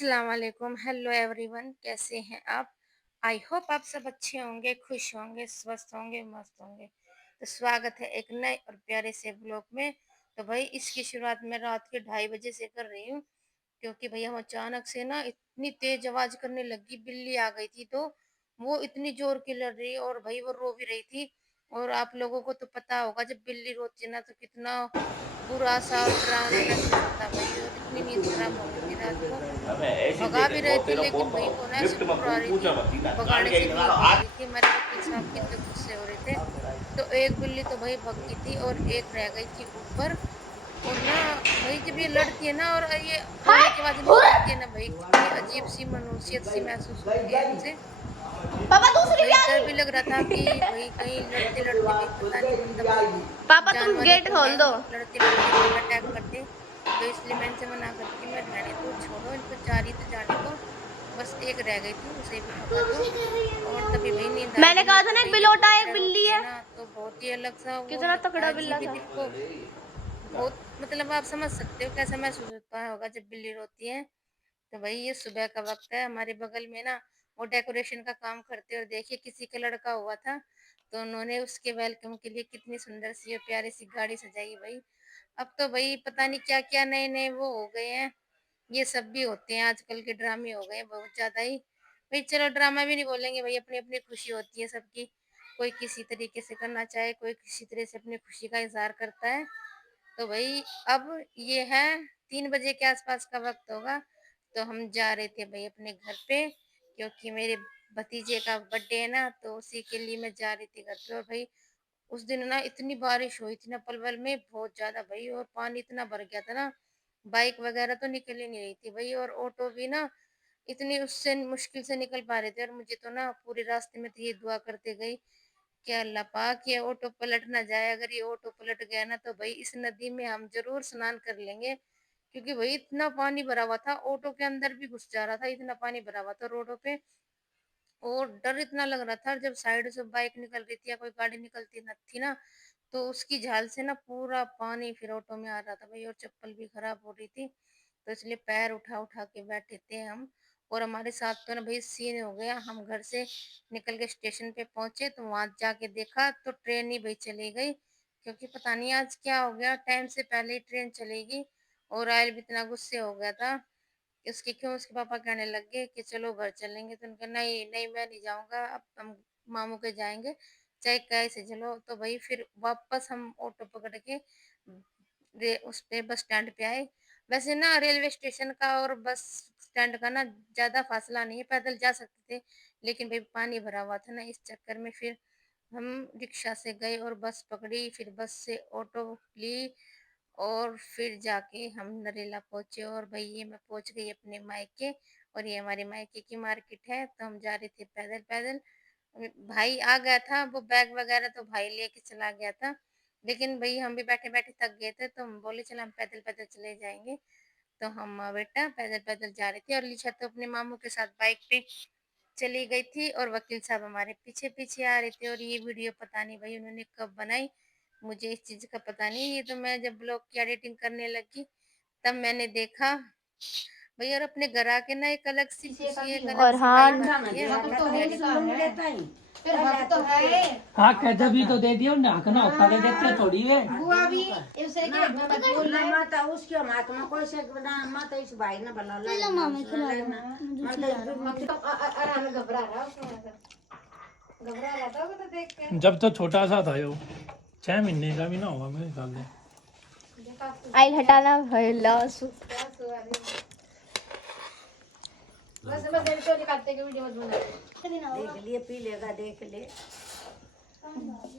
अस्सलाम वालेकुम, hello everyone, कैसे हैं आप? आई होप आप सब अच्छे होंगे, खुश होंगे, स्वस्थ होंगे, मस्त होंगे। तो स्वागत है एक नए और प्यारे से ब्लॉग में। तो भाई इसकी शुरुआत मैं रात के 2:30 से कर रही हूँ, क्योंकि भाई हम अचानक से ना इतनी तेज आवाज करने लगी, बिल्ली आ गई थी। तो वो इतनी जोर की लड़ रही और भाई वो रो भी रही थी। और आप लोगों को तो पता होगा जब बिल्ली रोती है ना तो कितना बुरा सा और डरावना महसूस होता है भाई। और इतनी नींद खराब हो गई थी रात को। हमें ऐसी भगा देखे भी रहे बहुत थे तेरा लेकिन बहुत भाई वो ना ऐसे लिफ्ट में घुर्रा रही पूछा थी, मत ना गाड़ भगाने गई से भी ना नहीं भाग आज रही थी। हमारे वकील साहब कितने गुस्से हो रहे थे। तो एक बिल्ली तो भाई भग गई थी और एक रह गई थी ऊपर। और ना भाई जब ये लड़ती है ना और ये रोने की आवाज निकालती है ना भाई, कितनी अजीब सी मनुष्यत सी महसूस होती है इनसे। पापा तो दूसरी भाई भी आ डर गई। भी लग रहा था कि भाई कहीं लड़ते लड़ते भाई पता नहीं मतलब पापा तुम जानवर ही गेट तो खोल है, दो। लड़ते लड़ते कोई अटैक कर दे। तो इसलिए मैं इनसे मना करती हूँ, मैं रहने दो, छोड़ो इनको, जा रही तो जाने दो। बस एक रह गई थी, उसे भी भगा दो। और तभी भाई नींद मैंने आएगी, कहा नहीं था तो ना एक भाई जब बिलोटा इस एक तरह बिल्ली रोती है है। ना तो बहुत ही अलग सा वो कितना लगता तगड़ा है, बिल्ला अजीब ही था। दिल को। बहुत मतलब आप समझ सकते हो कैसा महसूस होता होगा जब बिल्ली रोती है। तो भाई ये सुबह का वक्त है, हमारे बगल में ना वो डेकोरेशन का काम करते और देखिए किसी का लड़का हुआ था। तो उन्होंने उसके वेलकम के लिए कितनी सुंदर सी और प्यारी सी गाड़ी सजाई भाई। अब तो भाई पता नहीं क्या क्या नए नए वो हो गए हैं। ये सब भी होते हैं, आजकल के ड्रामे हो गए हैं बहुत ज्यादा ही। भाई चलो ड्रामा भी नहीं बोलेंगे भाई, अपनी अपनी खुशी होती है सबकी। कोई किसी तरीके से करना चाहे, कोई किसी तरह से अपनी खुशी का इजहार करता है। तो भाई अब ये है 3 बजे के आसपास का वक्त होगा। तो हम जा रहे थे भाई अपने घर पे, क्योंकि मेरे भतीजे का बर्थडे है ना, तो उसी के लिए मैं जा रही थी घर पे। और भाई उस दिन ना इतनी बारिश हुई थी ना पलवल में, बहुत ज्यादा भाई, और पानी इतना भर गया था ना, बाइक वगैरह तो निकल ही नहीं रही थी भाई। और ऑटो भी ना इतनी उससे मुश्किल से निकल पा रहे थे। और मुझे तो ना पूरे रास्ते में तो ये दुआ करते गई कि अल्लाह पाक ये ऑटो पलट ना जाए। अगर ये ऑटो पलट गया ना तो भाई इस नदी में हम जरूर स्नान कर लेंगे, क्योंकि भाई इतना पानी भरा हुआ था, ऑटो के अंदर भी घुस जा रहा था, इतना पानी भरा हुआ था रोडों पे। और डर इतना लग रहा था जब साइड से बाइक निकल रही थी या कोई गाड़ी निकलती न थी ना, तो उसकी झाल से ना पूरा पानी फिर ऑटो में आ रहा था भाई। और चप्पल भी खराब हो रही थी, तो इसलिए पैर उठा उठा के बैठे थे हम। और हमारे साथ तो ना भाई सीन हो गया, हम घर से निकल के स्टेशन पे पहुंचे तो वहां जाके देखा तो ट्रेन ही भाई चली गई। क्योंकि पता नहीं आज क्या हो गया, टाइम से पहले ही ट्रेन चलेगी। और रायल भी इतना गुस्से हो गया था कि उसके क्यों, उसके पापा कहने लग गए कि चलो घर चलेंगे। तो उनका नहीं नहीं मैं नहीं जाऊंगा, अब हम मामू के जाएंगे, चाहे कैसे चलो। तो भाई फिर वापस हम ऑटो पकड़ के उस पे बस स्टैंड पे आए। वैसे ना रेलवे स्टेशन का और बस स्टैंड का ना ज्यादा फासला नहीं है, पैदल जा सकते थे। लेकिन भाई पानी भरा हुआ था ना, इस चक्कर में फिर हम रिक्शा से गए और बस पकड़ी, फिर बस से ऑटो ली। और फिर जाके हम नरेला पहुंचे। और भाई ये मैं पहुंच गई अपने मायके। और ये हमारे मायके की मार्केट है, तो हम जा रहे थे पैदल पैदल। भाई आ गया था, वो बैग वगैरह तो भाई लेके चला गया था। लेकिन भाई हम भी बैठे बैठे थक गए थे, तो हम बोले चल हम पैदल पैदल चले जाएंगे। तो हम बेटा पैदल पैदल जा रहे थे। और लिशा तो अपने मामू के साथ बाइक पे चली गई थी, और वकील साहब हमारे पीछे पीछे आ रहे थे। और ये वीडियो पता नहीं भाई उन्होंने कब बनाई, मुझे इस चीज का पता नहीं। ये तो मैं जब ब्लॉग की एडिटिंग करने लगी तब मैंने देखा भाई। और अपने घर आके ना एक अलग सी खुशी, एक अलग और सी हाँ वाइब आती है अपनी एडिटिंग। तो है। हाँ कहते भी तो दे दियो ना, हकना होता दे देते थोड़ी है। बुआ भी इसे के माता उसके महात्मा कोई से माता इस भाई ने बना ला मामा खिला दो। आराम घबरा रहा घबरा रहा था वो तो देख के। जब तो छोटा सा था यो, 6 महीने का भी ना होगा मेरे ख्याल से। आई हटाना है लॉस। बस बस देख तो निकालते के वीडियो मत बना। देख लिए पी लेगा देख ले,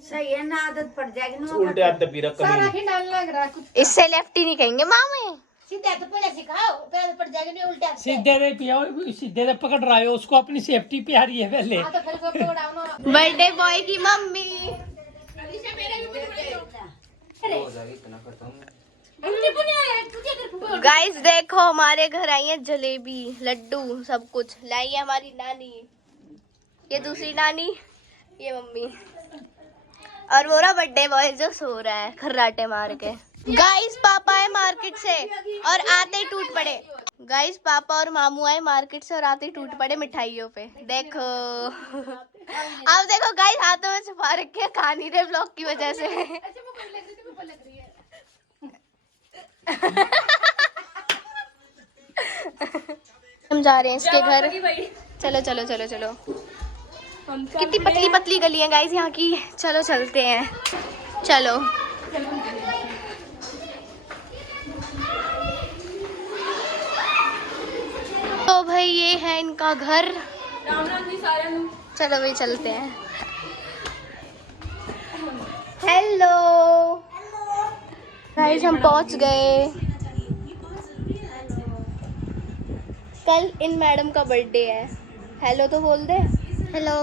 सही है ना, आदत पड़ जाएगी ना। उल्टे हाथ पी रखा सारा खिंडान लग रहा कुछ। इससे लेफ्टी नहीं कहेंगे मामे। सीधे तो पहले सिखाओ, पैर पड़ जाएगा नहीं उल्टा से। सीधे रे पिया, सीधे रे पकड़ रहा है उसको, अपनी सेफ्टी प्यारी है पहले। हां तो फिर सब पकड़ाओ ना। बर्थडे बॉय की मम्मी। अलीशा मेरे भी हो जाएगी इतना करता हूं। गाइस देखो हमारे घर आई है जलेबी लड्डू सब कुछ लाई है हमारी नानी। ये दूसरी नानी, ये मम्मी। और वो रहा बर्थडे बॉय जो सो रहा है खर्राटे मार के। गाइस पापा आए मार्केट से और आते ही टूट पड़े। गाइस पापा और मामू आए मार्केट से और आते ही टूट पड़े मिठाइयों पे। देखो अब देखो गाइस हाथों में छुपा रखे खा नहीं रहे ब्लॉग की वजह से। हम जा रहे हैं इसके घर। चलो चलो चलो चलो। कितनी पतली पतली गली है गाइस यहाँ की। चलो चलते हैं चलो। तो भाई ये है इनका घर। चलो भाई चलते हैं। हेलो गाइस हम पहुंच गए। कल इन मैडम का बर्थडे है। हेलो तो बोल दे। हेलो।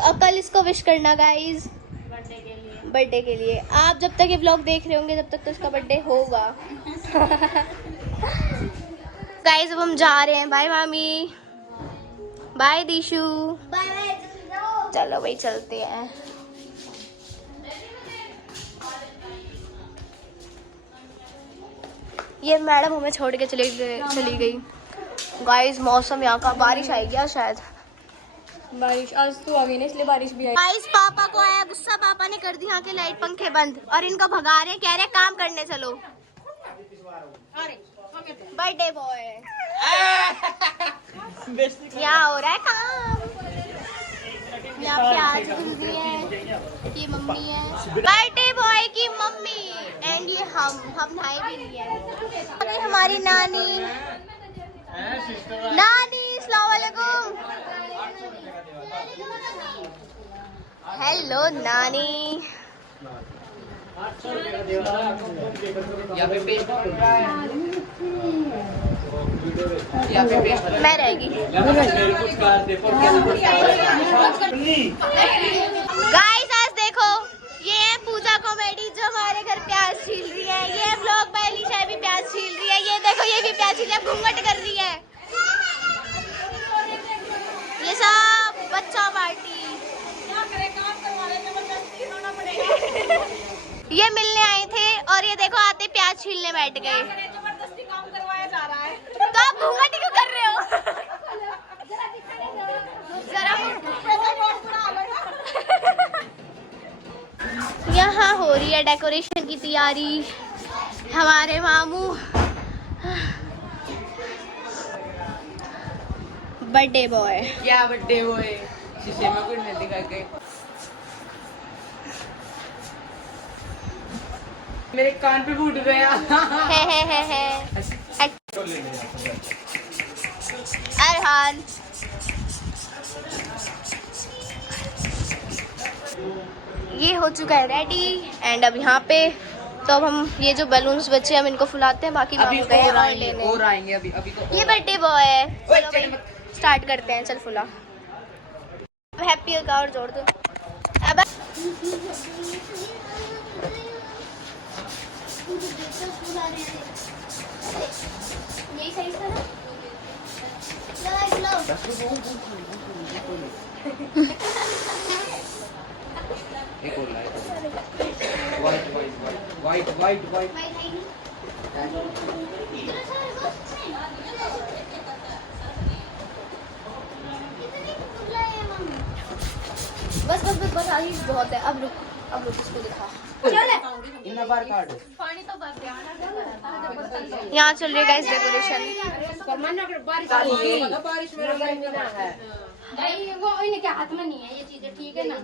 और कल इसको विश करना गाइस बर्थडे के लिए। आप जब तक ये व्लॉग देख रहे होंगे जब तक तो इसका बर्थडे होगा। गाइस अब हम जा रहे हैं। बाय मामी। बाय दीशु। चलो भाई चलते हैं। ये मैडम हमें छोड़ के चली गई। गाइस मौसम यहाँ का बारिश आएगी आज शायद। बारिश आज तो आ गई ना इसलिए बारिश भी आई। गाइस पापा को आया गुस्सा। पापा ने कर दी यहाँ के लाइट पंखे बंद और इनको भगा रहे हैं। कह रहे काम करने चलो। बर्थडे बॉय यहाँ हो रहा है काम। यहाँ प्याज दीदी है। ये मम्मी है बर्थडे बॉय की मम्मी। एंड ये हम नहाए भी नहीं है। अरे हमारी नानी अस्सलाम वालेकुम। हेलो नानी। मैं रहेगी। गाइस आज देखो ये है पूजा कॉमेडी जो हमारे घर प्याज छील रही है। ये व्लॉग में अलीशा भी प्याज छील रही है। ये देखो ये भी प्याज छील घूंघट कर रही है। ये सब बच्चा पार्टी। ये मिलने आए थे और ये देखो आते प्याज छीलने बैठ गए। जबरदस्ती काम करवाया जा रहा है। तो आप घूंघट क्यों कर रहे हो? यहाँ हो रही है डेकोरेशन की तैयारी। हमारे मामू बर्थडे बॉय। क्या बर्थडे बॉय शीशे में कुछ नहीं दिखा के। मेरे कान पे फूट गया। है। अरहान ये हो चुका है रेडी। एंड अब यहाँ पे तो अब हम ये जो बैलून्स बचे हम इनको फुलाते हैं। बाकी अभी मामू गए और और आएंगे लेने। और आएंगे अभी तो ये बर्थडे बॉय है। चलो भाई स्टार्ट करते हैं। चल फुला। हैप्पी का और जोड़ दो। अब यही सही था ना। एक और वाइट बस आही बहुत है। अब रुक इसको दिखा। इन बार कार्ड यहाँ चल रही है गाइस डेकोरेशन। भाई वो इनके हाथ में नहीं है ये चीजें। ठीक है ना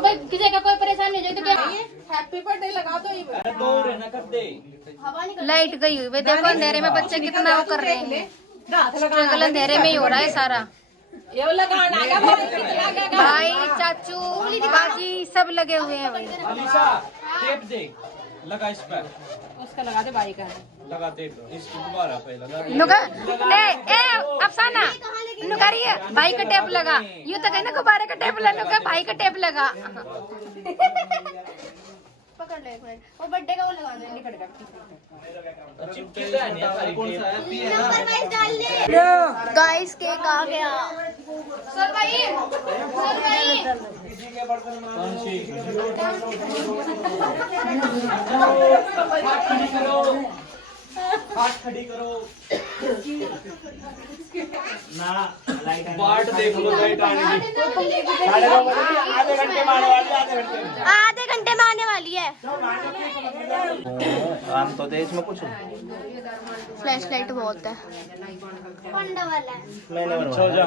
भाई किसी का कोई परेशानी हो जाए तो क्या हैप्पी बर्थडे लगा दो। लाइट गई हुई। देखो अंधेरे में बच्चे कितना वो कर रहे हैं। स्ट्रगल अंधेरे में ही हो रहा है सारा। ये लगाना भाई चाचू बाजी सब लगे हुए हैं भाई। अलीशा टेप दे लगा इस पर। उसका लगा दे भाई का। लगा दे इसको दोबारा पे लगा दे। नुका ले ए अफसाना नुकारिए भाई का टेप लगा। यूं तो कहना गुब्बारे का टेप लगा। भाई का टेप लगा। पकड़ लो एक मिनट। वो बर्थडे का वो लगा दो। चिपके है नहीं कौन सा है पी है नंबर वाइज डाल ले। गाइस केक आ गया। सर भाई हाथ खड़ी करो ना बाट देख लो लाइट आने की आधे घंटे में आने वाली है। हम तो देश में कुछ फ्लैश लाइट बहुत है। मैंने बनवाया।